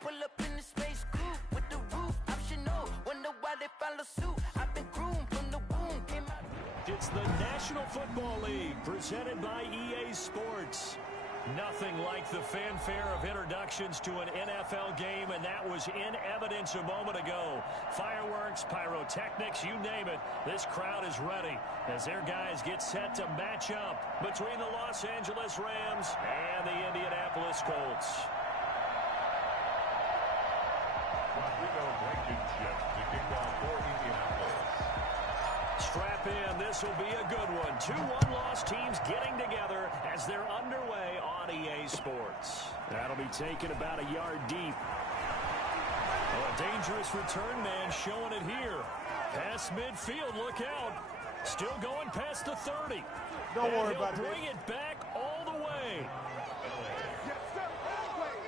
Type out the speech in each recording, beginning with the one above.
pull up in the space coupe with the roof optional. Wonder why they follow suit. I've been groomed from the womb. It's the National Football League presented by EA Sports. Nothing like the fanfare of introductions to an NFL game, and that was in evidence a moment ago. Fireworks, pyrotechnics, you name it. This crowd is ready as their guys get set to match up between the Los Angeles Rams and the Indianapolis Colts. Rodrigo Blankenship to kick off for Indianapolis. Strap in. This will be a good one. 2 one-loss teams getting together as they're underway on EA Sports. That'll be taken about a yard deep. Oh, a dangerous return man showing it here. Past midfield, look out. Still going past the 30. Don't worry about it. Bring it back all the way.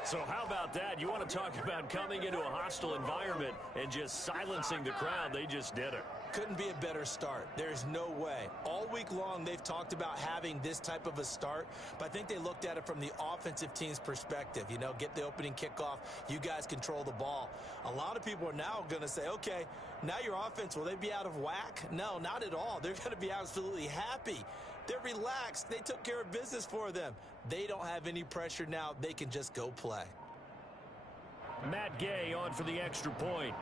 So how about that? You want to talk about coming into a hostile environment and just silencing the crowd. They just did it. Couldn't be a better start. There's no way. All week long, they've talked about having this type of a start, but I think they looked at it from the offensive team's perspective. You know, get the opening kickoff. You guys control the ball. A lot of people are now going to say, okay, now your offense, will they be out of whack? No, not at all. They're going to be absolutely happy. They're relaxed. They took care of business for them. They don't have any pressure now. They can just go play. Matt Gay on for the extra point.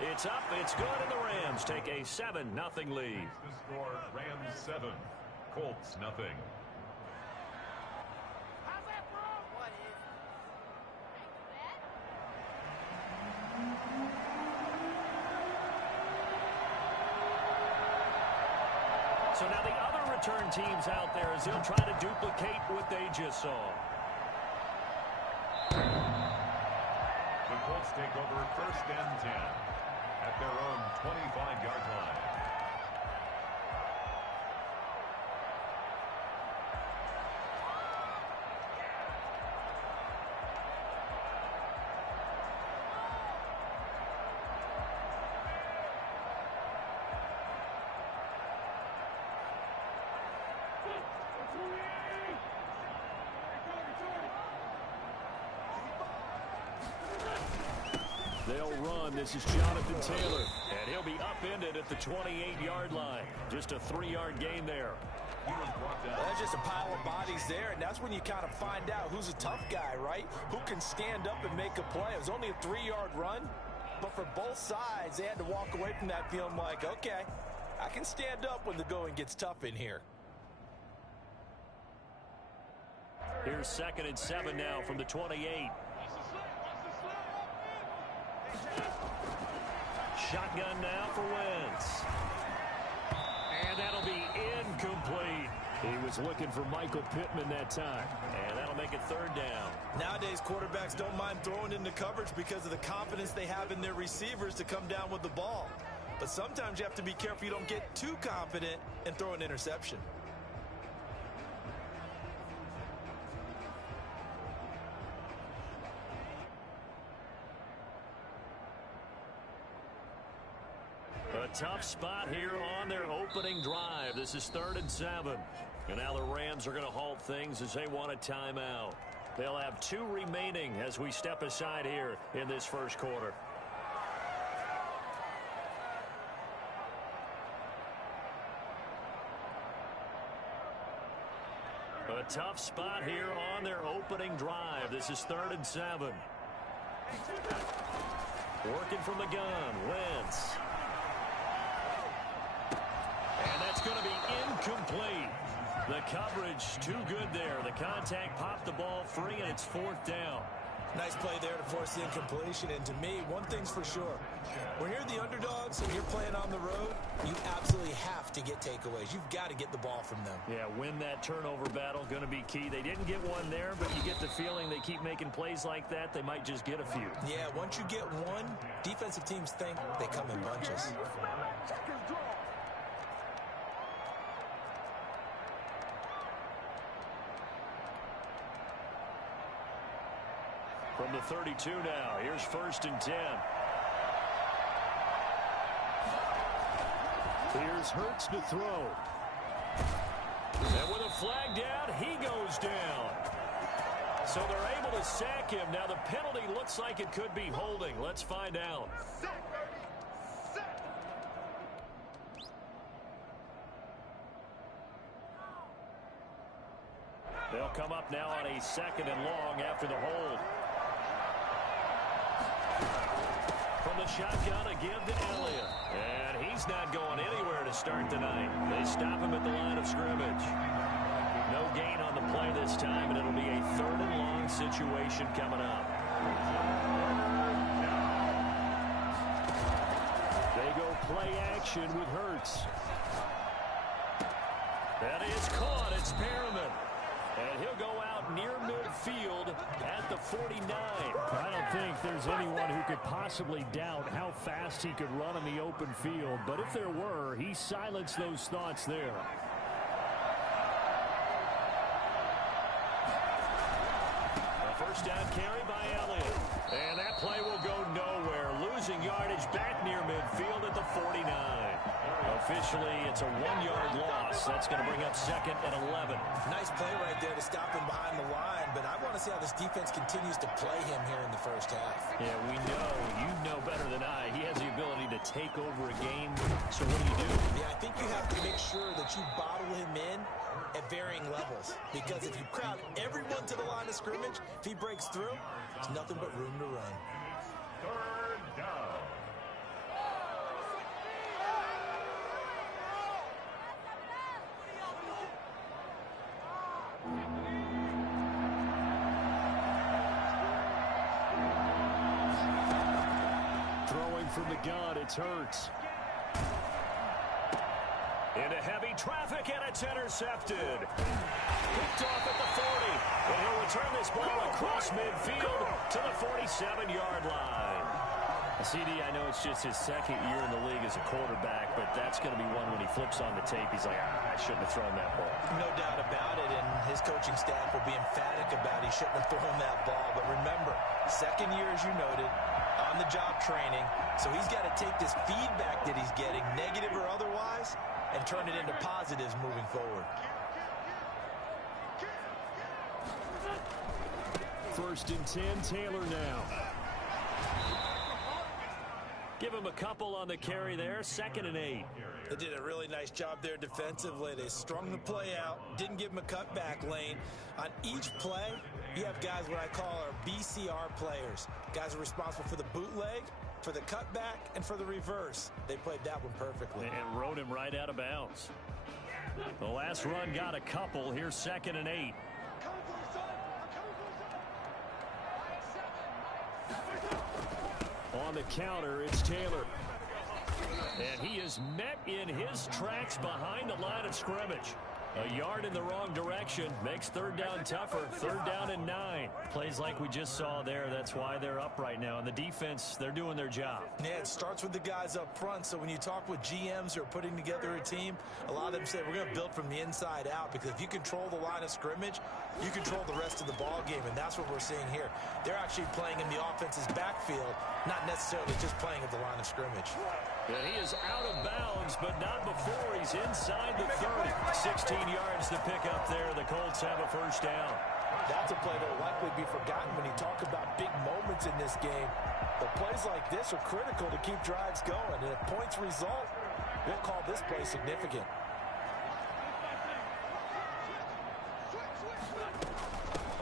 It's up, it's good, and the Rams take a 7-0 lead. The score, Rams 7, Colts nothing. How's that, bro? What is? So now the other return teams out there as they'll try to duplicate what they just saw. The Colts take over 1st and 10 at their own 25-yard line. They'll run. This is Jonathan Taylor, and he'll be upended at the 28-yard line. Just a 3-yard gain there. That's just a pile of bodies there, and that's when you kind of find out who's a tough guy, right? Who can stand up and make a play. It was only a 3-yard run, but for both sides, they had to walk away from that feeling like, okay, I can stand up when the going gets tough in here. Here's 2nd and 7 now from the 28. Shotgun now for Wentz. And that'll be incomplete. He was looking for Michael Pittman that time. And that'll make it 3rd down. Nowadays, quarterbacks don't mind throwing into coverage because of the confidence they have in their receivers to come down with the ball. But sometimes you have to be careful you don't get too confident and throw an interception. A tough spot here on their opening drive. This is 3rd and 7. And now the Rams are going to halt things as they want a timeout. They'll have 2 remaining as we step aside here in this first quarter. A tough spot here on their opening drive. This is 3rd and 7. Working from the gun, Wentz. And that's going to be incomplete. The coverage too good there. The contact popped the ball free, and it's 4th down. Nice play there to force the incompletion. And to me, one thing's for sure. When you're the underdogs and you're playing on the road, you absolutely have to get takeaways. You've got to get the ball from them. Yeah, win that turnover battle, going to be key. They didn't get one there, but you get the feeling they keep making plays like that, they might just get a few. Yeah, once you get one, defensive teams think they come in bunches. From the 32 now, here's 1st and 10. Here's Hurts to throw. And with a flag down, he goes to sack him. Now the penalty looks like it could be holding. Let's find out. They'll come up now on a 2nd and long after the hold. From the shotgun, a give to Elliott. And he's not going anywhere to start tonight. They stop him at the line of scrimmage. No gain on the play this time, and it'll be a 3rd and long situation coming up. They go play action with Hurts. That is caught. It's Perriman. And he'll go out near midfield at the 49. I don't think there's anyone who could possibly doubt how fast he could run in the open field. But if there were, he silenced those thoughts there. A first down carry by Elliott. And that play will go nowhere. Losing yardage back near midfield at the 49. Officially, it's a 1-yard loss. That's going to bring up 2nd and 11. Nice play right there to stop him behind the line, but I want to see how this defense continues to play him here in the first half. Yeah, we know. You know better than I. He has the ability to take over a game. So what do? Yeah, I think you have to make sure that you bottle him in at varying levels, because if you crowd everyone to the line of scrimmage, if he breaks through, there's nothing but room to run. 3rd down. Throwing from the gun, it's Hurts. Into heavy traffic, and it's intercepted. Picked off at the 40. And he'll return this ball across midfield to the 47-yard line. CD, I know it's just his 2nd year in the league as a quarterback, but that's going to be one when he flips on the tape. He's like, I shouldn't have thrown that ball. No doubt about it, and his coaching staff will be emphatic about he shouldn't have thrown that ball. But remember, 2nd year, as you noted, on-the-job training, so he's got to take this feedback that he's getting, negative or otherwise, and turn it into positives moving forward. 1st and 10, Taylor now. Give him a couple on the carry there. 2nd and 8. They did a really nice job there defensively. They strung the play out, didn't give him a cutback lane. On each play, you have guys what I call our BCR players. Guys are responsible for the bootleg, for the cutback, and for the reverse. They played that one perfectly. And rode him right out of bounds. The last run got a couple. Here's 2nd and 8. On the counter, it's Taylor. And he is met in his tracks behind the line of scrimmage. A yard in the wrong direction makes 3rd down tougher. 3rd down and 9. Plays like we just saw there. That's why they're up right now. And the defense, they're doing their job. Yeah, it starts with the guys up front. So when you talk with GMs who are putting together a team, a lot of them say we're going to build from the inside out, because if you control the line of scrimmage, you control the rest of the ball game, and that's what we're seeing here. They're actually playing in the offense's backfield, not necessarily just playing at the line of scrimmage. And he is out of bounds, but not before he's inside the 30. 16 yards to pick up there. The Colts have a 1st down. That's a play that will likely be forgotten when you talk about big moments in this game. But plays like this are critical to keep drives going. And if points result, we'll call this play significant.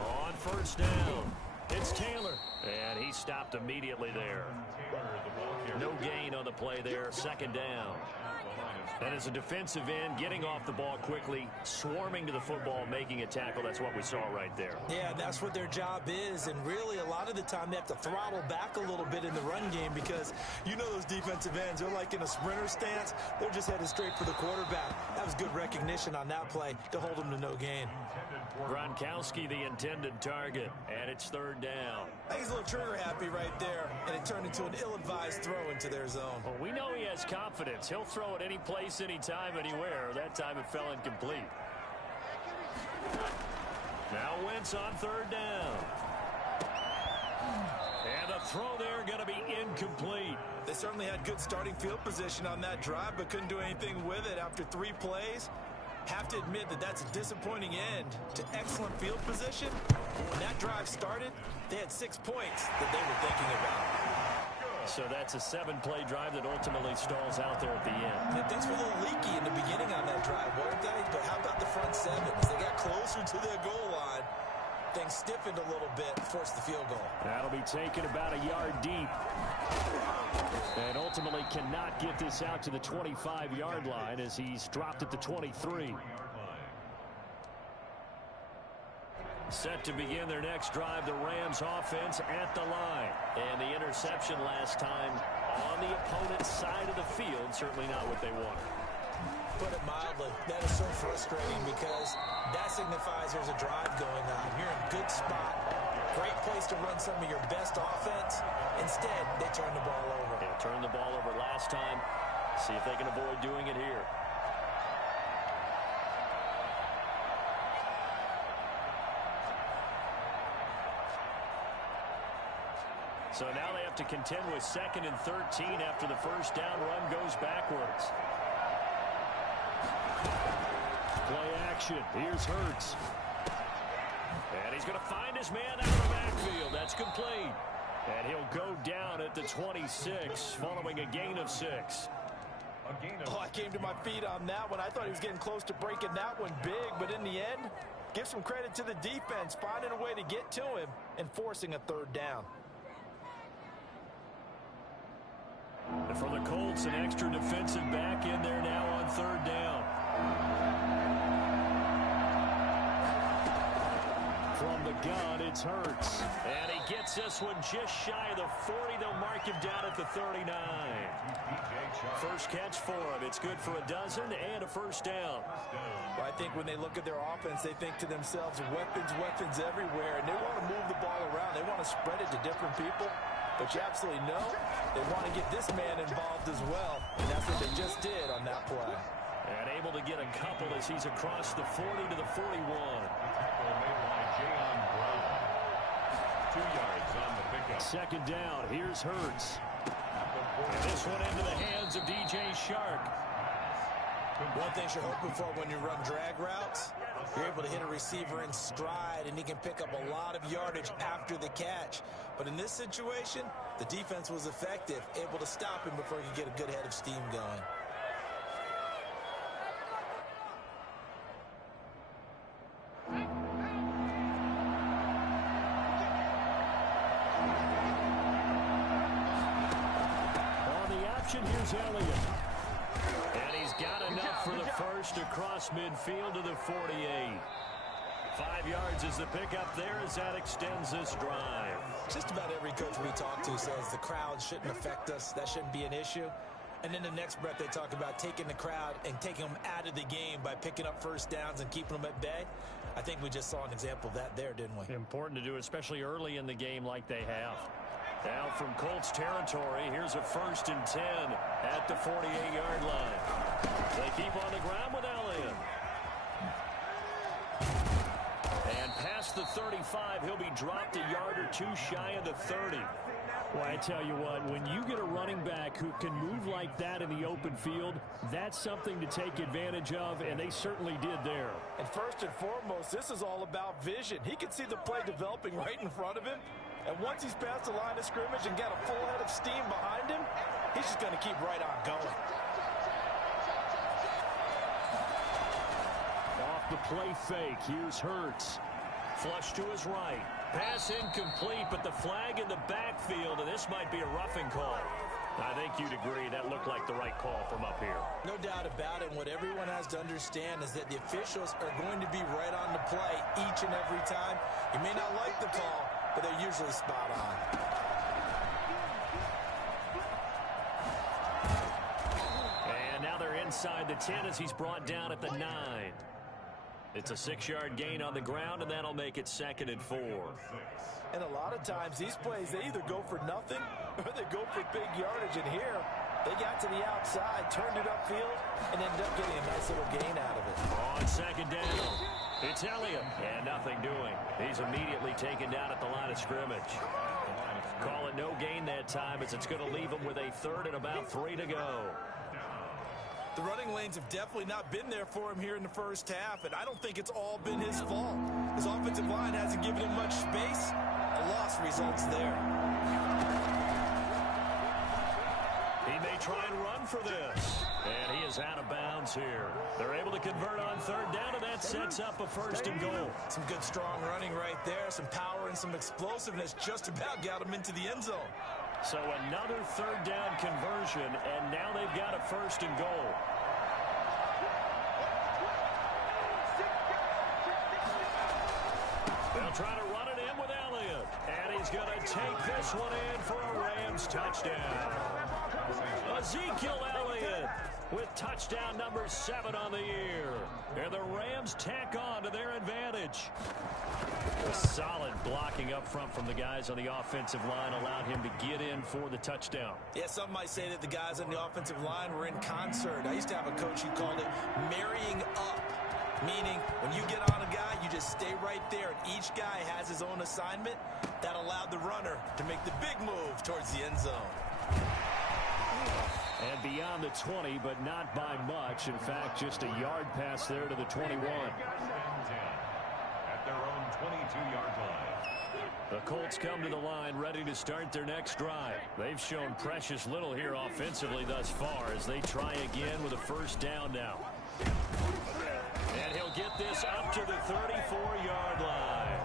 On 1st down, it's Taylor. And he stopped immediately there. No gain on the play there. 2nd down. And as a defensive end, getting off the ball quickly, swarming to the football, making a tackle. That's what we saw right there. Yeah, that's what their job is. And really, a lot of the time, they have to throttle back a little bit in the run game, because you know those defensive ends, they're like in a sprinter stance. They're just headed straight for the quarterback. That was good recognition on that play to hold them to no gain. Gronkowski, the intended target, and it's 3rd down. I think he's a little trigger happy right there, and it turned into an ill-advised throw into their zone. Well, we know he has confidence. He'll throw it any place, anytime, anywhere. That time it fell incomplete. Now Wentz on 3rd down. And the throw there going to be incomplete. They certainly had good starting field position on that drive, but couldn't do anything with it after 3 plays. Have to admit that that's a disappointing end to excellent field position. When that drive started, they had 6 points that they were thinking about. So that's a 7-play drive that ultimately stalls out there at the end. And things were a little leaky in the beginning on that drive, weren't they? But how about the front 7? As they got closer to their goal line, things stiffened a little bit and forced the field goal. That'll be taken about a yard deep. And ultimately cannot get this out to the 25-yard line as he's dropped at the 23. Set to begin their next drive, the Rams offense at the line. And the interception last time on the opponent's side of the field, certainly not what they wanted. Put it mildly, that is so frustrating because that signifies there's a drive going on. You're in a good spot, great place to run some of your best offense. Instead, they turn the ball over. Yeah, turned the ball over last time. See if they can avoid doing it here. So now they have to contend with 2nd and 13 after the first down run goes backwards. Play action. Here's Hurts. And he's going to find his man out of the backfield. That's complete. And he'll go down at the 26 following a gain of 6. Oh, I came to my feet on that one. I thought he was getting close to breaking that one big, but in the end, give some credit to the defense, finding a way to get to him and forcing a 3rd down. And for the Colts, an extra defensive back in there now on 3rd down. From the gun, it's Hurts. And he gets this one just shy of the 40. They'll mark him down at the 39. First catch for him. It's good for a dozen and a first down. Well, I think when they look at their offense, they think to themselves, weapons, weapons everywhere. And they want to move the ball around. They want to spread it to different people. But you absolutely know they want to get this man involved as well. And that's what they just did on that play. And able to get a couple as he's across the 40 to the 41. Tackle made by Jayon Brown. 2 yards on the pickup. 2nd down. Here's Hurts. And this one into the hands of DJ Shark. One thing you're hoping for when you run drag routes, you're able to hit a receiver in stride, and he can pick up a lot of yardage after the catch. But in this situation, the defense was effective, able to stop him before he could get a good head of steam going. On the option, here's Elliott. And he's got enough for the first across midfield to the 48. 5 yards is the pickup there as that extends this drive. Just about every coach we talk to says the crowd shouldn't affect us. That shouldn't be an issue. And in the next breath, they talk about taking the crowd and taking them out of the game by picking up first downs and keeping them at bay. I think we just saw an example of that there, didn't we? Important to do, especially early in the game like they have. Now from Colts territory, here's a 1st and 10 at the 48-yard line. They keep on the ground with Elliott. And past the 35, he'll be dropped a yard or 2 shy of the 30. Well, I tell you what, when you get a running back who can move like that in the open field, that's something to take advantage of, and they certainly did there. And first and foremost, this is all about vision. He can see the play developing right in front of him. And once he's past the line of scrimmage and got a full head of steam behind him, he's just going to keep right on going. Off the play fake, here's Hurts. Flush to his right. Pass incomplete, but the flag in the backfield, and this might be a roughing call. I think you'd agree that looked like the right call from up here. No doubt about it. What everyone has to understand is that the officials are going to be right on the play each and every time. You may not like the call, but they're usually spot on. And now they're inside the 10 as he's brought down at the 9. It's a 6-yard gain on the ground, and that'll make it 2nd and 4. And a lot of times, these plays, they either go for nothing or they go for big yardage. And here, they got to the outside, turned it upfield, and ended up getting a nice little gain out of it. On 2nd down, it's Elliott. And nothing doing. He's immediately taken down at the line of scrimmage. Call it no gain that time as it's going to leave him with a 3rd and about 3 to go. The running lanes have definitely not been there for him here in the first half, and I don't think it's all been his fault. His offensive line hasn't given him much space. A loss results there. He may try and run for this. And he is out of bounds here. They're able to convert on third down, and that sets up a first and goal. Some good strong running right there. Some power and some explosiveness just about got him into the end zone. So another third down conversion, and now they've got a first and goal. They'll try to run it in with Elliott. And he's going to take this one in for a Rams touchdown. Ezekiel Elliott with touchdown number 7 on the year. And the Rams tack on to their advantage. A solid blocking up front from the guys on the offensive line allowed him to get in for the touchdown. Yeah, some might say that the guys on the offensive line were in concert. I used to have a coach who called it marrying up, meaning when you get on a guy, you just stay right there, and each guy has his own assignment. That allowed the runner to make the big move towards the end zone. And beyond the 20, but not by much. In fact, just a yard pass there to the 21. At their own 22-yard line. The Colts come to the line ready to start their next drive. They've shown precious little here offensively thus far as they try again with a first down now. And he'll get this up to the 34-yard line.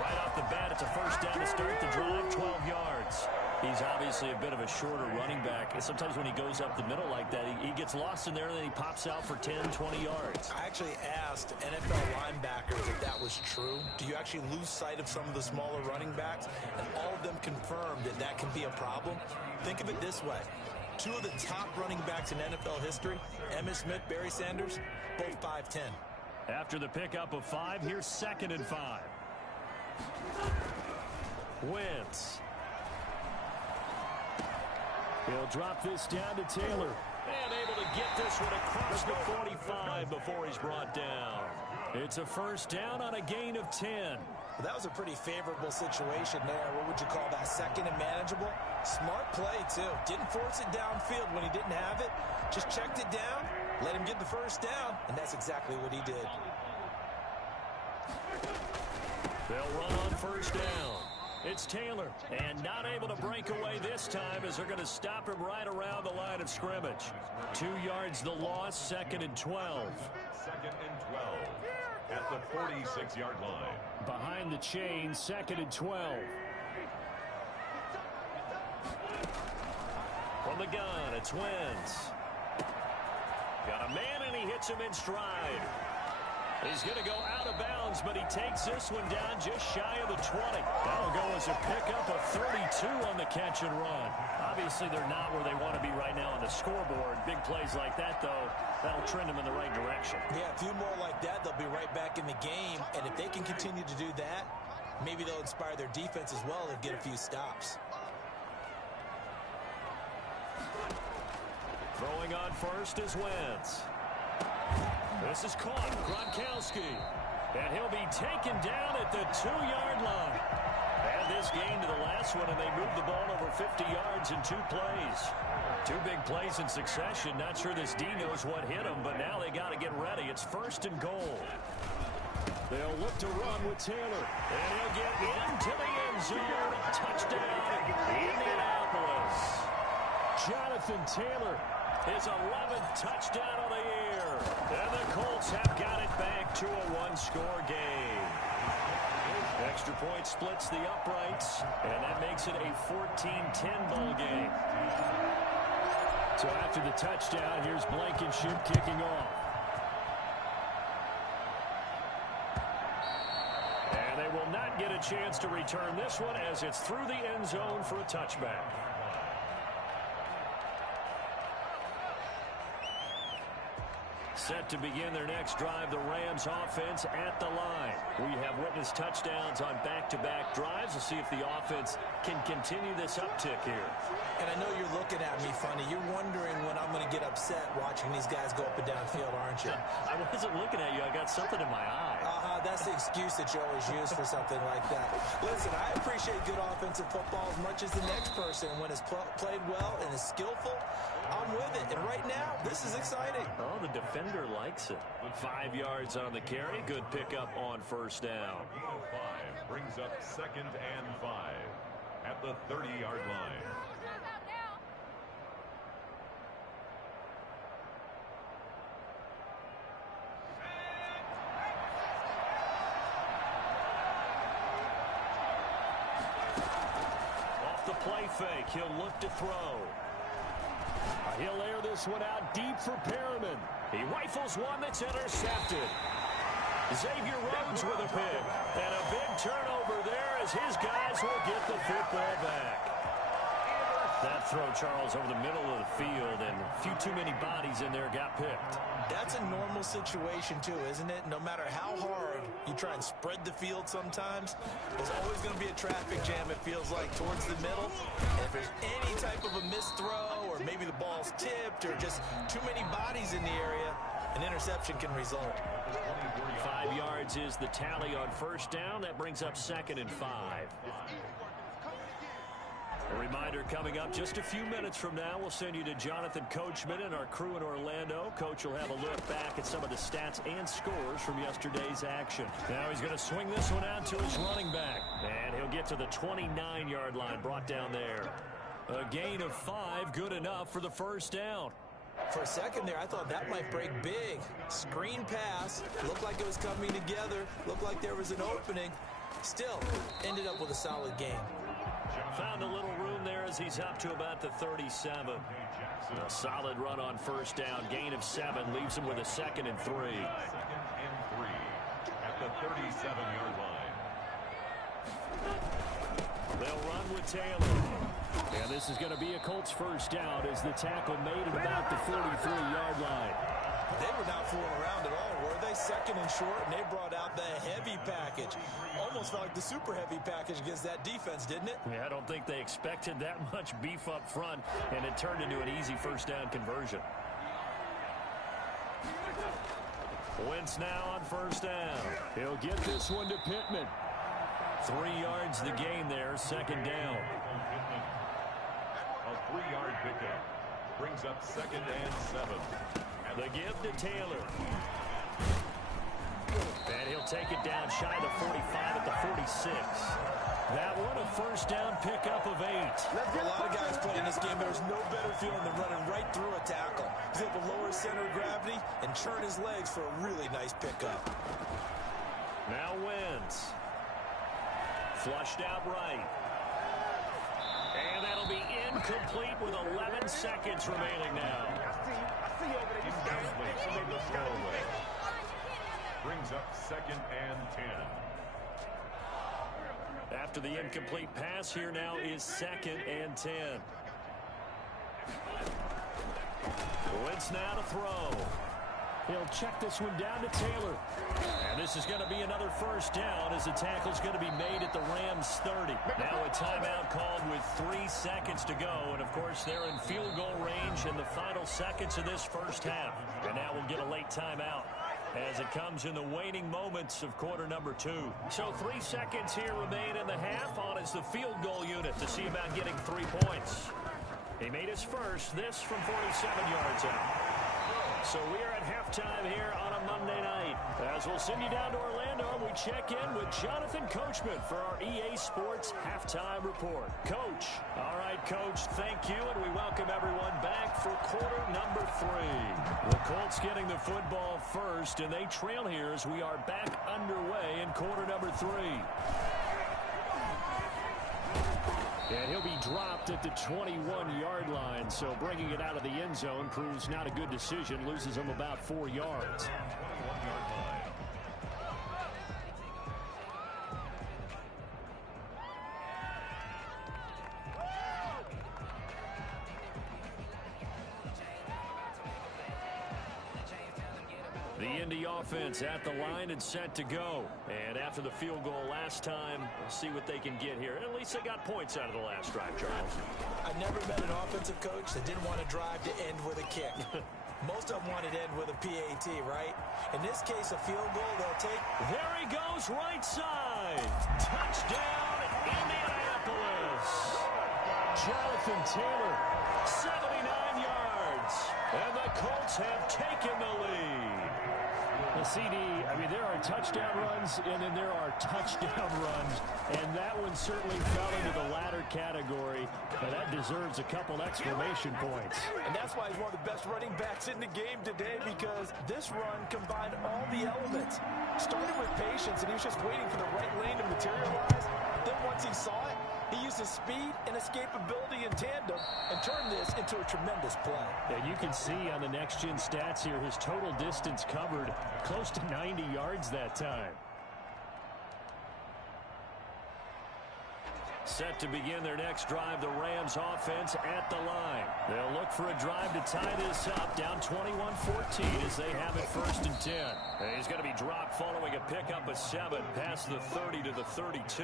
Right off the bat, it's a first down to start the drive, 12 yards. He's obviously a bit of a shorter running back. And sometimes when he goes up the middle like that, he gets lost in there and then he pops out for 10, 20 yards. I actually asked NFL linebackers if that was true. Do you actually lose sight of some of the smaller running backs? And all of them confirmed that that can be a problem. Think of it this way. 2 of the top running backs in NFL history, Emmitt Smith, Barry Sanders, both 5'10". After the pickup of 5, here's 2nd and 5. Wentz. He'll drop this down to Taylor. And able to get this one across the 45 before he's brought down. It's a first down on a gain of 10. Well, that was a pretty favorable situation there. What would you call that? 2nd and manageable? Smart play, too. Didn't force it downfield when he didn't have it. Just checked it down, let him get the first down, and that's exactly what he did. They'll run on first down. It's Taylor, and not able to break away this time as they're going to stop him right around the line of scrimmage. 2 yards the loss, 2nd and 12. 2nd and 12 at the 46-yard line. Behind the chain, 2nd and 12. From the gun, it's Wentz. Got a man, and he hits him in stride. He's going to go out of bounds, but he takes this one down just shy of the 20. That'll go as a pickup of 32 on the catch and run. Obviously, they're not where they want to be right now on the scoreboard. Big plays like that, though, that'll trend them in the right direction. Yeah, a few more like that, they'll be right back in the game. And if they can continue to do that, maybe they'll inspire their defense as well and get a few stops. Throwing on first is Wentz. This is caught, Gronkowski. And he'll be taken down at the 2-yard line. And this gain to the last one, and they moved the ball over 50 yards in 2 plays. 2 big plays in succession. Not sure this D knows what hit him, but now they got to get ready. It's 1st and goal. They'll look to run with Taylor. And he'll get into the end zone. Touchdown, Indianapolis. Jonathan Taylor, his 11th touchdown of the year. And the Colts have got it back to a 1-score game. Extra point splits the uprights, and that makes it a 14-10 ball game. So after the touchdown, here's Blankenship kicking off. And they will not get a chance to return this one as it's through the end zone for a touchback. Set to begin their next drive, the Rams offense at the line. We have witnessed touchdowns on back-to-back drives. We'll see if the offense can continue this uptick here. And I know you're looking at me funny. You're wondering when I'm going to get upset watching these guys go up and down field, aren't you? I wasn't looking at you. I got something in my eye. that's the excuse that you always use for something like that. Listen, I appreciate good offensive football as much as the next person. When it's played well and is skillful, I'm with it. And right now, this is exciting. Oh, the defender likes it. 5 yards on the carry. Good pickup on first down. Gain of 5 brings up 2nd and 5 at the 30-yard line. Off the play fake, he'll look to throw. He'll air this one out deep for Perriman. He rifles one that's intercepted. Xavier Rhodes with a pick. And a big turnover there as his guys will get the football back. That throw, Charles, over the middle of the field, and a few too many bodies in there got picked. That's a normal situation, too, isn't it? No matter how hard you try and spread the field sometimes, there's always going to be a traffic jam, it feels like, towards the middle. And if there's any type of a missed throw, or maybe the ball's tipped, or just too many bodies in the area, an interception can result. 5 yards is the tally on first down. That brings up 2nd and 5. A reminder coming up just a few minutes from now, we'll send you to Jonathan Coachman and our crew in Orlando. Coach will have a look back at some of the stats and scores from yesterday's action. Now he's going to swing this one out to his running back. And he'll get to the 29-yard line, brought down there. A gain of 5, good enough for the first down. For a second there, I thought that might break big. Screen pass, looked like it was coming together, looked like there was an opening. Still, ended up with a solid game. Found a little room there as he's up to about the 37. A solid run on first down. Gain of 7 leaves him with a 2nd and 3. 2nd and 3 at the 37-yard line. They'll run with Taylor. And this is going to be a Colts first down as the tackle made at about the 43-yard line. They were not fooling around at all, were they? 2nd and short, and they brought out the heavy package. Almost felt like the super heavy package against that defense, didn't it? Yeah, I don't think they expected that much beef up front, and it turned into an easy first down conversion. Wentz now on first down. He'll get this one to Pittman. 3 yards the gain there, 2nd down. A 3-yard pickup brings up 2nd and 7. The give to Taylor. And he'll take it down shy of the 45 at the 46. That one a first down pickup of 8. For a lot of guys playing this game, there's no better feeling than running right through a tackle. He's able to lower his center of gravity and churn his legs for a really nice pickup. Now Wentz. Flushed out right. And that'll be incomplete with 11 seconds remaining now. Incomplete. The throwaway. Brings up 2nd and 10. After the incomplete pass, here now is 2nd and 10. Wentz now to throw. He'll check this one down to Taylor. And this is going to be another first down as the tackle's going to be made at the Rams 30. Now a timeout called with 3 seconds to go. And, of course, they're in field goal range in the final seconds of this first half. And now we'll get a late timeout as it comes in the waning moments of quarter number 2. So 3 seconds here remain in the half. On is the field goal unit to see about getting 3 points. He made his first, this from 47 yards out. So we are at halftime here on a Monday night. As we'll send you down to Orlando, we check in with Jonathan Coachman for our EA Sports Halftime Report. Coach. All right, Coach, thank you, and we welcome everyone back for quarter number 3. The Colts getting the football first, and they trail here as we are back underway in quarter number 3. And he'll be dropped at the 21-yard line, so bringing it out of the end zone proves not a good decision, loses him about 4 yards. 21-yard line. The Indy offense at the line and set to go. And after the field goal last time, we'll see what they can get here. At least they got points out of the last drive, Charles. I've never met an offensive coach that didn't want to drive to end with a kick. Most of them want it end with a PAT, right? In this case, a field goal they'll take. There he goes, right side. Touchdown, Indianapolis. Jonathan Taylor, 79 yards. And the Colts have taken the lead. The CD, I mean, there are touchdown runs, and then there are touchdown runs. And that one certainly fell into the latter category. But that deserves a couple exclamation points. And that's why he's one of the best running backs in the game today, because this run combined all the elements. Started with patience, and he was just waiting for the right lane to materialize. Then once he saw it, he used his speed and escapability in tandem and turned this into a tremendous play. And you can see on the next-gen stats here, his total distance covered close to 90 yards that time. Set to begin their next drive, the Rams offense at the line. They'll look for a drive to tie this up, down 21-14 as they have it 1st and 10. And he's going to be dropped following a pickup of 7 past the 30 to the 32.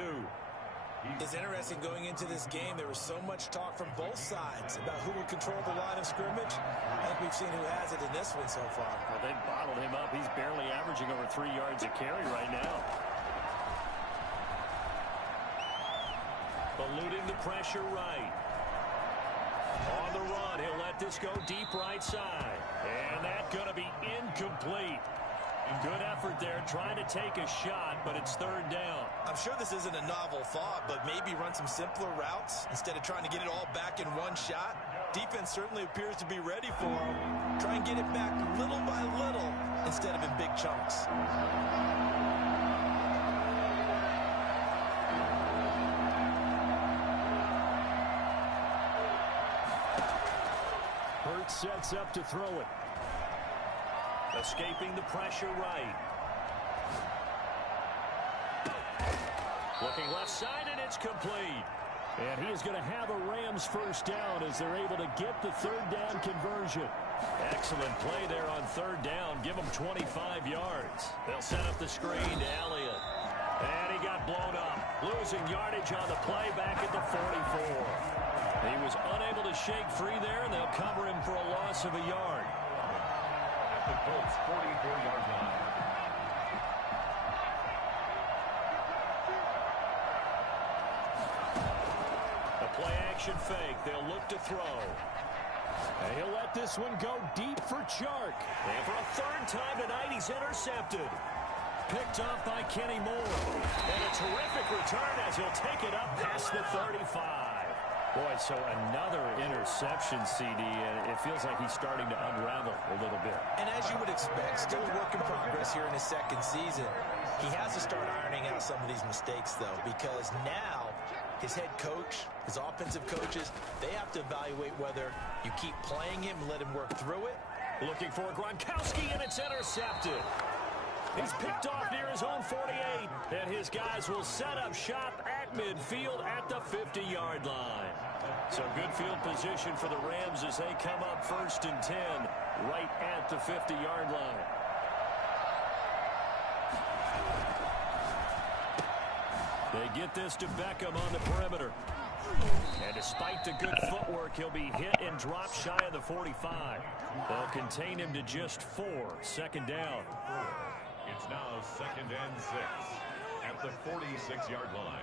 It's interesting going into this game. There was so much talk from both sides about who would control the line of scrimmage. I think we've seen who has it in this one so far. Well, they've bottled him up. He's barely averaging over 3 yards a carry right now. Eluding the pressure right. On the run, he'll let this go deep right side. And that's going to be incomplete. Good effort there, trying to take a shot, but it's 3rd down. I'm sure this isn't a novel thought, but maybe run some simpler routes instead of trying to get it all back in one shot. Defense certainly appears to be ready for him. Try and get it back little by little instead of in big chunks. Hurts sets up to throw it. Escaping the pressure right. Looking left side, and it's complete. And he is going to have a Rams 1st down as they're able to get the 3rd down conversion. Excellent play there on 3rd down. Give him 25 yards. They'll set up the screen to Elliott. And he got blown up. Losing yardage on the play back at the 44. He was unable to shake free there, and they'll cover him for a loss of a yard. The Colts 44-yard line. A play-action fake. They'll look to throw. And he'll let this one go deep for Chark. And for a 3rd time tonight, he's intercepted. Picked off by Kenny Moore. And a terrific return as he'll take it up past the 35. Boy, so another interception, CD, and it feels like he's starting to unravel a little bit. And as you would expect, still a work in progress here in his 2nd season. He has to start ironing out some of these mistakes, though, because now his head coach, his offensive coaches, they have to evaluate whether you keep playing him and let him work through it. Looking for Gronkowski, and it's intercepted. He's picked off near his own 48, and his guys will set up shop at midfield at the 50-yard line. So good field position for the Rams as they come up 1st and 10 right at the 50-yard line. They get this to Beckham on the perimeter. And despite the good footwork, he'll be hit and dropped shy of the 45. They'll contain him to just 4. 2nd down. It's now 2nd and 6 at the 46-yard line.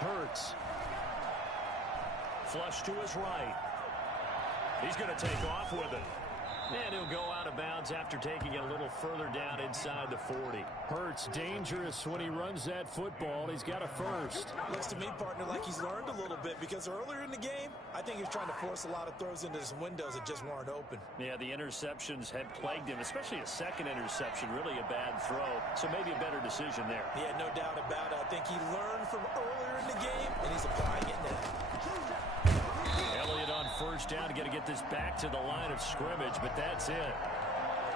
Hurts. Flush to his right. He's going to take off with it. And he'll go out of bounds after taking it a little further down inside the 40. Hurts dangerous when he runs that football. He's got a 1st. Looks to me, partner, like he's learned a little bit, because earlier in the game, I think he was trying to force a lot of throws into some windows that just weren't open. Yeah, the interceptions had plagued him, especially a 2nd interception, really a bad throw. So maybe a better decision there. Yeah, no doubt about it. I think he learned from earlier in the game, and he's applying it now. Elliott on 1st down, got to get this back to the line of scrimmage, but that's it.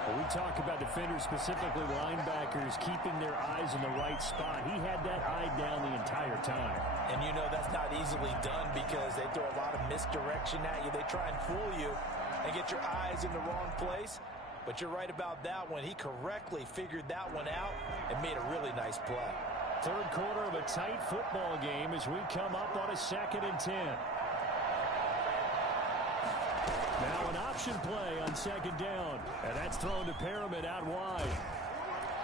Well, we talk about defenders, specifically linebackers, keeping their eyes in the right spot. He had that eye down the entire time. And you know that's not easily done because they throw a lot of misdirection at you. They try and fool you and get your eyes in the wrong place. But you're right about that one. He correctly figured that one out and made a really nice play. Third quarter of a tight football game as we come up on a 2nd and 10. Now an option play on 2nd down. And that's thrown to Perriman out wide.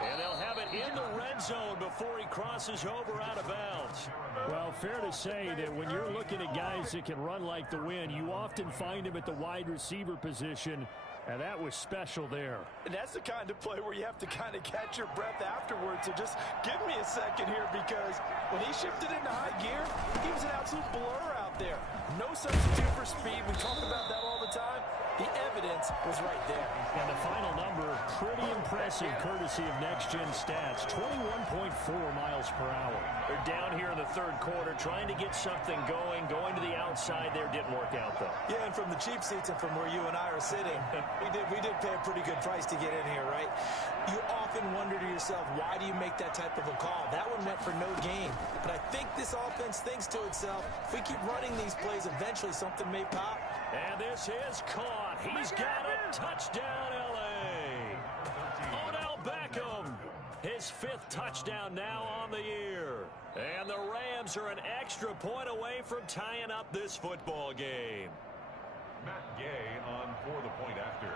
And they'll have it in the red zone before he crosses over out of bounds. Well, fair to say that when you're looking at guys that can run like the wind, you often find them at the wide receiver position. And that was special there. And that's the kind of play where you have to kind of catch your breath afterwards. So just give me a second here because when he shifted into high gear, he was an absolute blur out there. No substitute for speed. We talk about that all the time. The evidence was right there. And the final number, pretty impressive courtesy of Next Gen Stats, 21.4 miles per hour. They're down here in the third quarter trying to get something going. Going to the outside there didn't work out, though. Yeah, and from the cheap seats and from where you and I are sitting, we did pay a pretty good price to get in here, right? You often wonder to yourself, why do you make that type of a call? That one went for no gain. But I think this offense thinks to itself, if we keep running these plays, eventually something may pop. And this is caught. He's got a touchdown, L.A. Odell Beckham, his 5th touchdown now on the year. And the Rams are an extra point away from tying up this football game. Matt Gay on for the point after.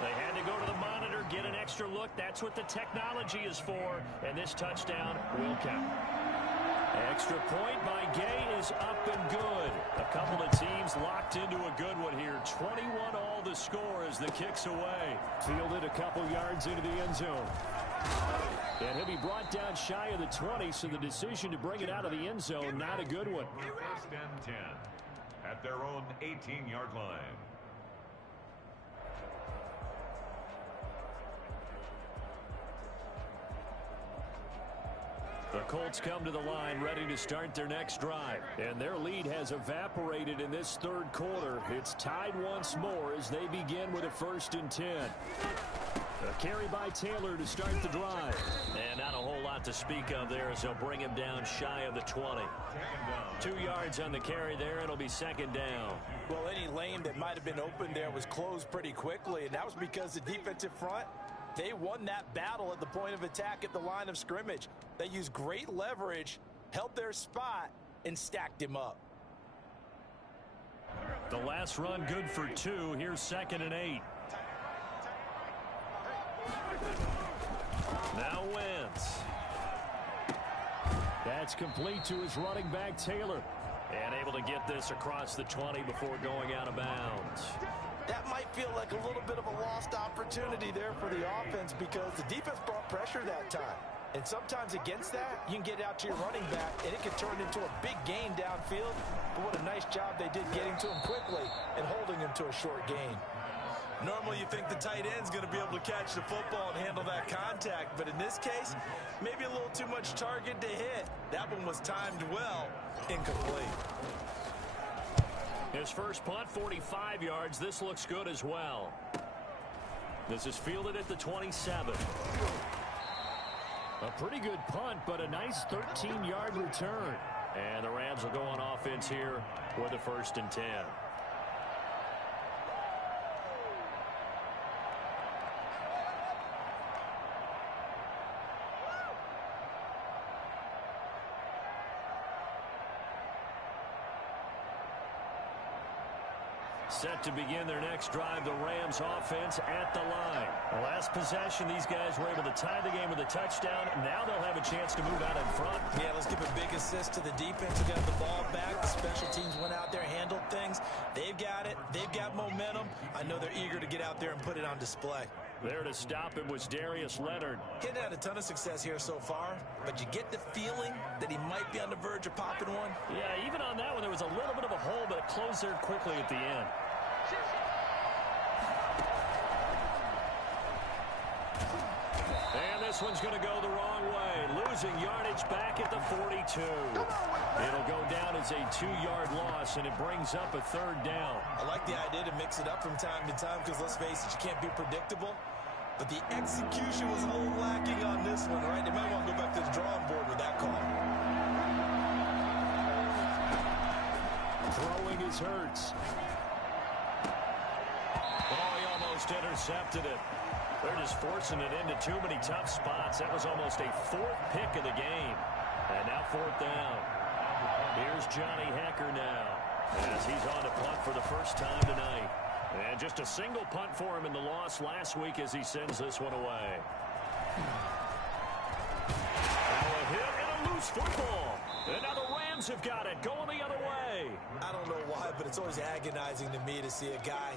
They had to go to the monitor, get an extra look. That's what the technology is for. And this touchdown will count. Extra point by Gay is up and good. A couple of teams locked into a good one here. 21 all the score as the kick's away. Fielded a couple yards into the end zone. And he'll be brought down shy of the 20, so the decision to bring it out of the end zone, not a good one. 1st and 10 at their own 18-yard line. The Colts come to the line ready to start their next drive. And their lead has evaporated in this third quarter. It's tied once more as they begin with a 1st and 10. A carry by Taylor to start the drive. And not a whole lot to speak of there as they'll bring him down shy of the 20. 2 yards on the carry there. It'll be 2nd down. Well, any lane that might have been open there was closed pretty quickly, and that was because the defensive front, they won that battle at the point of attack at the line of scrimmage. They used great leverage, held their spot, and stacked him up. The last run good for 2. Here's 2nd and 8. Now Wentz. That's complete to his running back, Taylor. And able to get this across the 20 before going out of bounds. That might feel like a little bit of a lost opportunity there for the offense because the defense brought pressure that time. And sometimes against that, you can get out to your running back, and it can turn into a big gain downfield. But what a nice job they did getting to him quickly and holding him to a short gain. Normally you think the tight end's going to be able to catch the football and handle that contact. But in this case, maybe a little too much target to hit. That one was timed well. Incomplete. His first punt, 45 yards. This looks good as well. This is fielded at the 27. A pretty good punt, but a nice 13-yard return. And the Rams will go on offense here with a 1st and 10. Set to begin their next drive, the Rams offense at the line. The last possession, these guys were able to tie the game with a touchdown. Now they'll have a chance to move out in front. Yeah, let's give a big assist to the defense who got the ball back. The special teams went out there, handled things. They've got it. They've got momentum. I know they're eager to get out there and put it on display. There to stop him was Darius Leonard. He hadn't had a ton of success here so far, but you get the feeling that he might be on the verge of popping one. Yeah, even on that one, there was a little bit of a hole, but it closed there quickly at the end. And this one's going to go the wrong way. Losing yardage back at the 42. It'll go down as a 2-yard loss, and it brings up a 3rd down. I like the idea to mix it up from time to time because, let's face it, you can't be predictable. But the execution was a little lacking on this one, right? They might want to go back to the drawing board with that call. Throwing is Hurts. Oh, he almost intercepted it. They're just forcing it into too many tough spots. That was almost a 4th pick of the game. And now 4th down. Here's Johnny Hecker now as he's on to punt for the first time tonight. And just a single punt for him in the loss last week as he sends this one away. Now a hit and a loose football. And now the Rams have got it, going the other way. I don't know why, but it's always agonizing to me to see a guy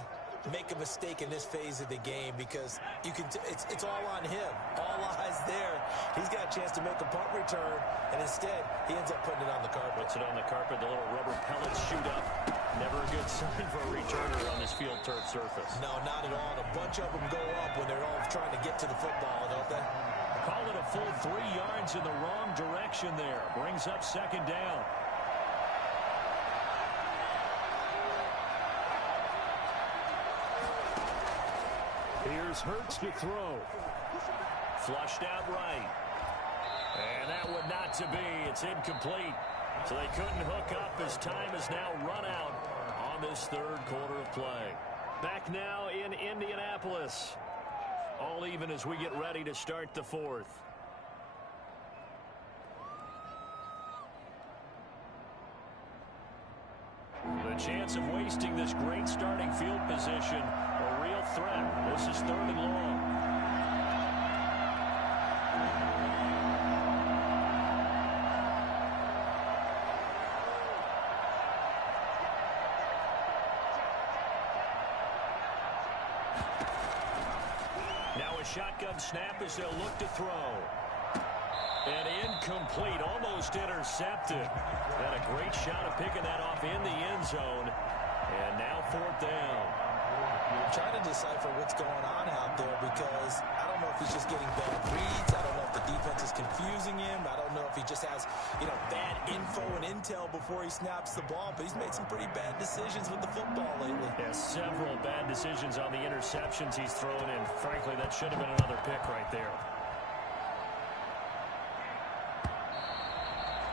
make a mistake in this phase of the game because you can it's all on him. All eyes there. He's got a chance to make a punt return, and instead he ends up putting it on the carpet. Puts it on the carpet. The little rubber pellets shoot up. Never a good sign for a returner on this field turf surface. No, not at all. And a bunch of them go up when they're all trying to get to the football, don't they? Call it a full 3 yards in the wrong direction there. Brings up 2nd down. Here's Hurts to throw. Flushed out right. And that would not to be. It's incomplete. So they couldn't hook up as time has now run out on this 3rd quarter of play. Back now in Indianapolis. All even as we get ready to start the 4th. The chance of wasting this great starting field position, a real threat. This is 3rd and long. Now a shotgun snap as they'll look to throw. And incomplete, almost intercepted. Had a great shot of picking that off in the end zone. And now 4th down. I'm trying to decipher what's going on out there because I don't know if he's just getting bad reads. I don't know if the defense is confusing him. I don't know if he just has, bad info and intel before he snaps the ball. But he's made some pretty bad decisions with the football lately. Yeah, several bad decisions on the interceptions he's thrown in. Frankly, that should have been another pick right there.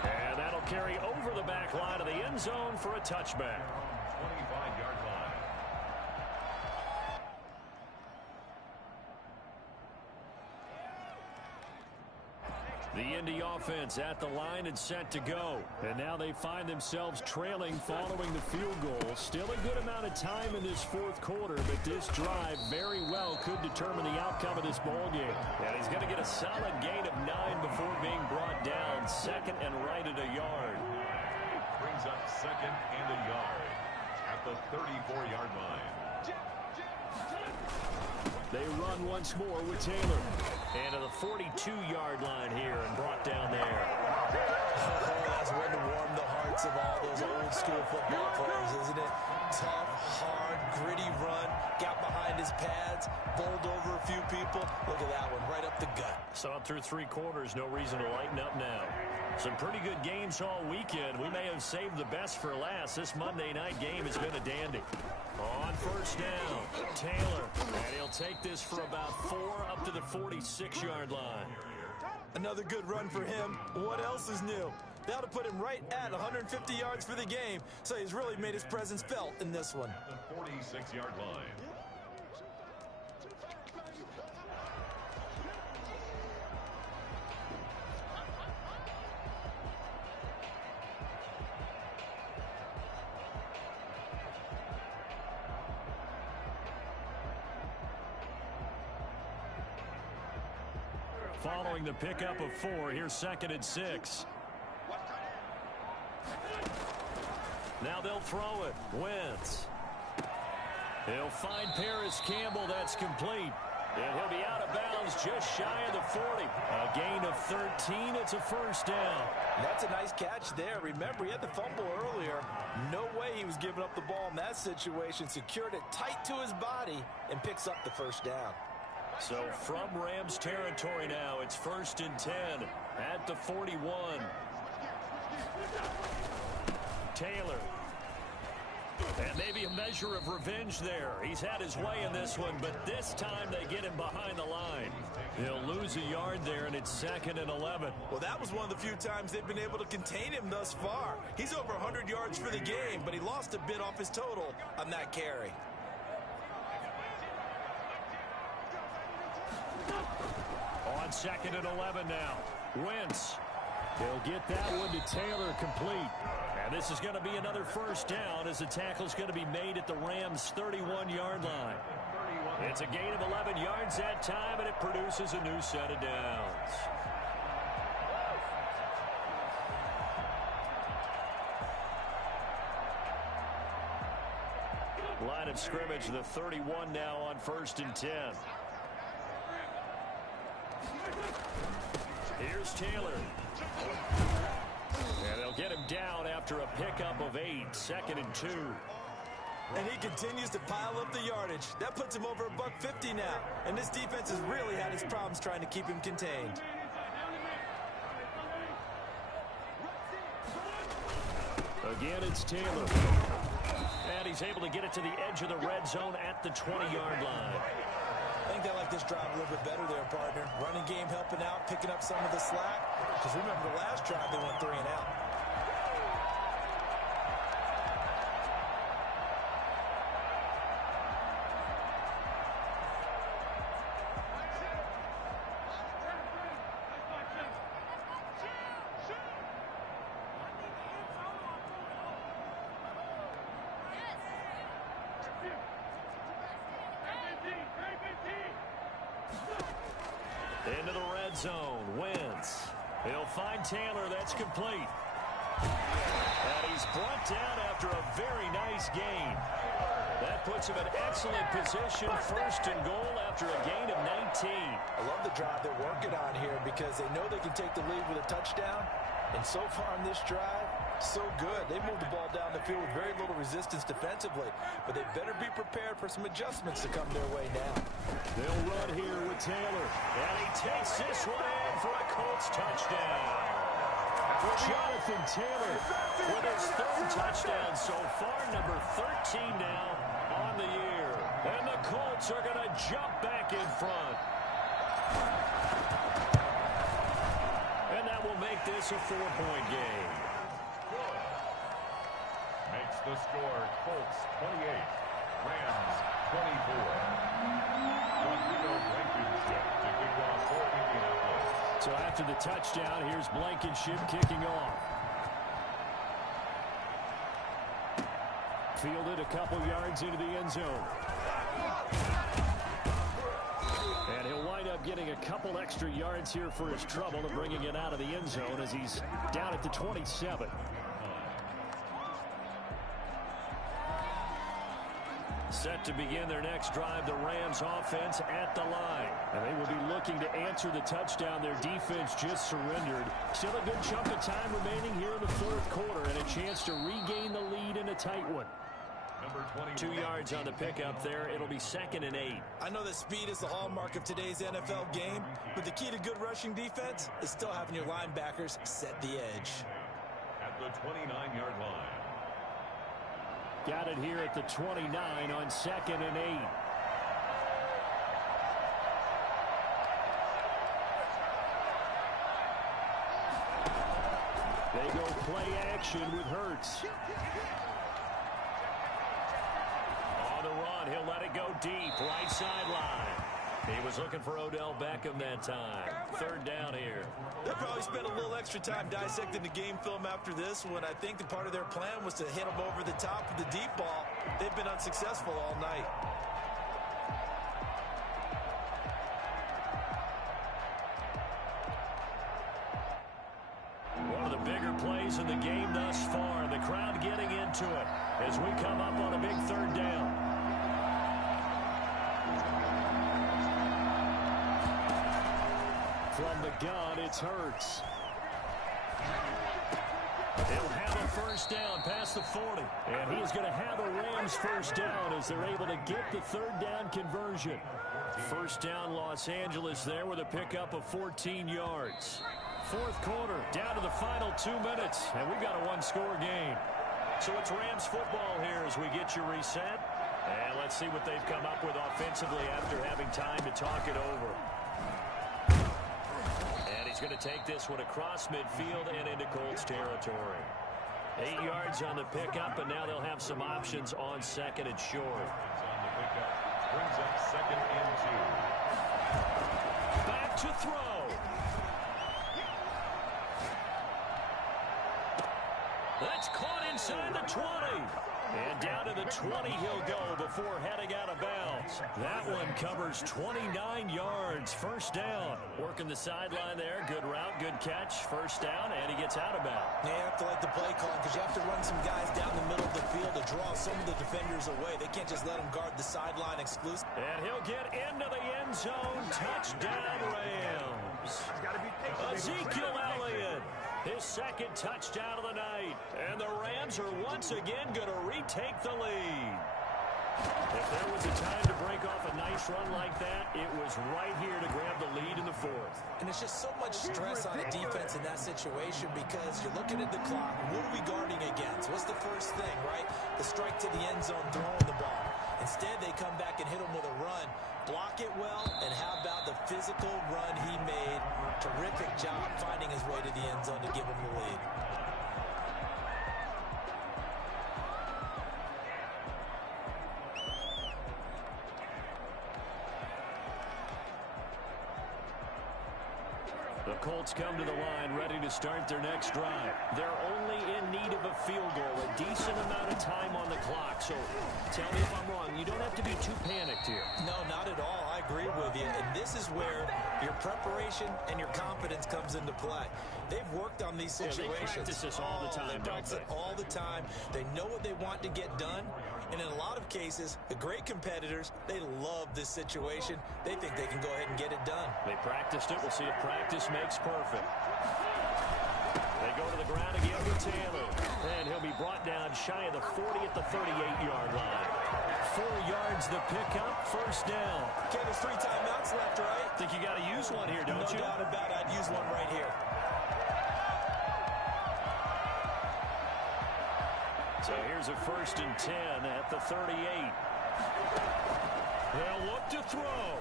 And that'll carry over the back line of the end zone for a touchback. 25-yard line. The Indy offense at the line and set to go. And now they find themselves trailing following the field goal. Still a good amount of time in this 4th quarter, but this drive very well could determine the outcome of this ball game. And he's going to get a solid gain of 9 before being brought down. 2nd and right at a yard. Brings up 2nd and a yard at the 34-yard line. They run once more with Taylor. And to the 42-yard line here and brought down there. Oh, that's one to warm the hearts of all those old school football players, isn't it? Tough, hard, gritty run. Got behind his pads, bowled over a few people. Look at that one, right up the gut. Saw it through 3 quarters. No reason to lighten up now. Some pretty good games all weekend. We may have saved the best for last. This Monday night game has been a dandy. On 1st down, Taylor. And he'll take this for about 4 up to the 46-yard line. Another good run for him. What else is new? That'll put him right at 150 yards for the game. So he's really made his presence felt in this one. The 46-yard line. Following the pickup of 4, here's 2nd and 6. Now they'll throw it. Wentz. He'll find Paris Campbell. That's complete. And he'll be out of bounds just shy of the 40. A gain of 13. It's a 1st down. That's a nice catch there. Remember, he had the fumble earlier. No way he was giving up the ball in that situation. Secured it tight to his body and picks up the 1st down. So from Rams territory now, it's 1st and 10 at the 41. Taylor. And maybe a measure of revenge there. He's had his way in this one, but this time they get him behind the line. He'll lose a yard there, and it's 2nd and 11. Well, that was one of the few times they've been able to contain him thus far. He's over 100 yards for the game, but he lost a bit off his total on that carry. On 2nd and 11 now. Wentz. He'll get that one to Taylor complete. And this is going to be another 1st down as the tackle's going to be made at the Rams' 31-yard line. It's a gain of 11 yards that time, and it produces a new set of downs. Line of scrimmage, the 31 now on 1st and 10. Here's Taylor. And they'll get him down after a pickup of 8, 2nd and 2. And he continues to pile up the yardage. That puts him over $150 now. And this defense has really had its problems trying to keep him contained. Again, it's Taylor. And he's able to get it to the edge of the red zone at the 20-yard line. I think they like this drive a little bit better there, partner. Running game helping out, picking up some of the slack. Because remember the last drive, they went 3 and out. Into the red zone. Wentz. He'll find Taylor. That's complete. And he's brought down after a very nice gain. That puts him in excellent position. 1st and goal after a gain of 19. I love the drive they're working on here because they know they can take the lead with a touchdown. And so far on this drive, so good. They moved the ball down the field with very little resistance defensively. But they better be prepared for some adjustments to come their way now. They'll run here with Taylor. And he takes this one in for a Colts touchdown. Jonathan Taylor with his 3rd touchdown so far, number 13 now on the year. And the Colts are going to jump back in front. And that will make this a 4-point game. Makes the score Colts 28, Rams 24. Rodrigo Blankenship to kick off for Indianapolis. So after the touchdown, here's Blankenship kicking off. Fielded a couple yards into the end zone. And he'll wind up getting a couple extra yards here for his trouble and bringing it out of the end zone as he's down at the 27. Set to begin their next drive, the Rams offense at the line. And they will be looking to answer the touchdown their defense just surrendered. Still a good chunk of time remaining here in the 4th quarter and a chance to regain the lead in a tight one. 2 yards on the pickup there. It'll be 2nd and 8. I know that speed is the hallmark of today's NFL game, but the key to good rushing defense is still having your linebackers set the edge. At the 29-yard line. Got it here at the 29 on 2nd and 8. They go play action with Hurts. On the run, he'll let it go deep, right sideline. He was looking for Odell Beckham that time. 3rd down here. They'll probably spend a little extra time dissecting the game film after this one. I think the part of their plan was to hit them over the top with the deep ball. They've been unsuccessful all night. One of the bigger plays in the game thus far. The crowd getting into it as we come up on a big 3rd down. From the gun, it's Hurts. He'll have a 1st down past the 40. And he is going to have a Rams 1st down as they're able to get the 3rd down conversion. First down, Los Angeles there with a pickup of 14 yards. Fourth quarter, down to the final 2 minutes, and we've got a one-score game. So it's Rams football here as we get you reset. And let's see what they've come up with offensively after having time to talk it over. And he's going to take this one across midfield and into Colts territory. 8 yards on the pickup, and now they'll have some options on second and short. On the pickup, brings up second and 2. Back to throw. That's caught inside the 20. And down to the 20 he'll go before heading out of bounds. That one covers 29 yards. First down. Working the sideline there. Good route, good catch. First down, and he gets out of bounds. Yeah, you have to like the play call because you have to run some guys down the middle of the field to draw some of the defenders away. They can't just let them guard the sideline exclusive. And he'll get into the end zone. Touchdown, Rams. Ezekiel Elliott. His second touchdown of the night. And the Rams are once again going to retake the lead. If there was a time to break off a nice run like that, it was right here to grab the lead in the fourth. And it's just so much stress on a defense in that situation because you're looking at the clock. What are we guarding against? What's the first thing, right? The strike to the end zone, throwing the ball. Instead, they come back and hit him with a run. Block it well, and how about the physical run he made? Terrific job finding his way to the end zone to give him the lead. The Colts come to the line ready to start their next drive. They're only in need of a field goal, a decent amount of time on the clock. So tell me if I'm wrong. You don't have to be too panicked here. No, not at all. I agree with you. And this is where your preparation and your confidence comes into play. They've worked on these situations. They practice this all the time, they practice it all the time. They know what they want to get done. And in a lot of cases, the great competitors, they love this situation. They think they can go ahead and get it done. They practiced it. We'll see if practice makes perfect. They go to the ground again with Taylor. And he'll be brought down shy of the 40 at the 38-yard line. 4 yards the pickup, first down. Okay, there's 3 timeouts left, right? Think you got to use one here, don't you? No doubt about it. I'd use one right here. So here's a first and 10 at the 38. They'll look to throw.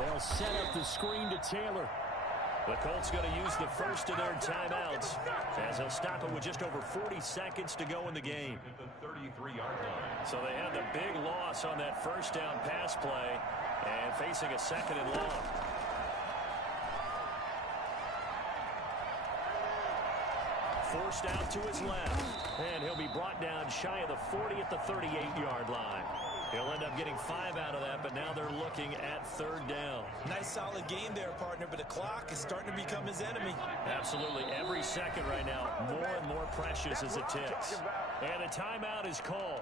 They'll set up the screen to Taylor. The Colts going to use the first of their timeouts as they'll stop it with just over 40 seconds to go in the game. At the 33-yard line. So they had the big loss on that first down pass play and facing a second and long. Forced out to his left. And he'll be brought down shy of the 40 at the 38-yard line. He'll end up getting 5 out of that, but now they're looking at third down. Nice solid game there, partner, but the clock is starting to become his enemy. Absolutely. Every second right now, more and more precious as it ticks. And a timeout is called.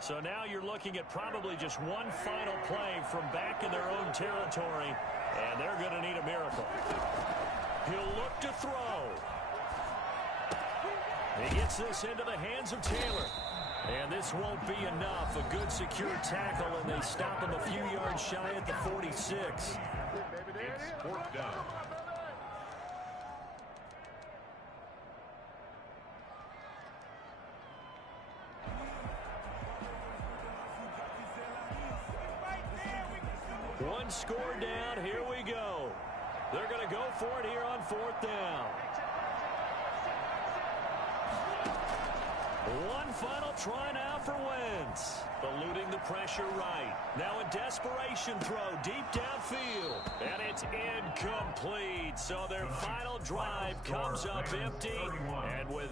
So now you're looking at probably just one final play from back in their own territory, and they're going to need a miracle. He'll look to throw. He gets this into the hands of Taylor. And this won't be enough. A good secure tackle, and they stop him a few yards shy at the 46. It's 4th down. One score down. Here we go. They're going to go for it here on 4th down. One final try now for Wentz. Eluding the pressure right. Now a desperation throw deep downfield. And it's incomplete. So their final drive comes up empty. And with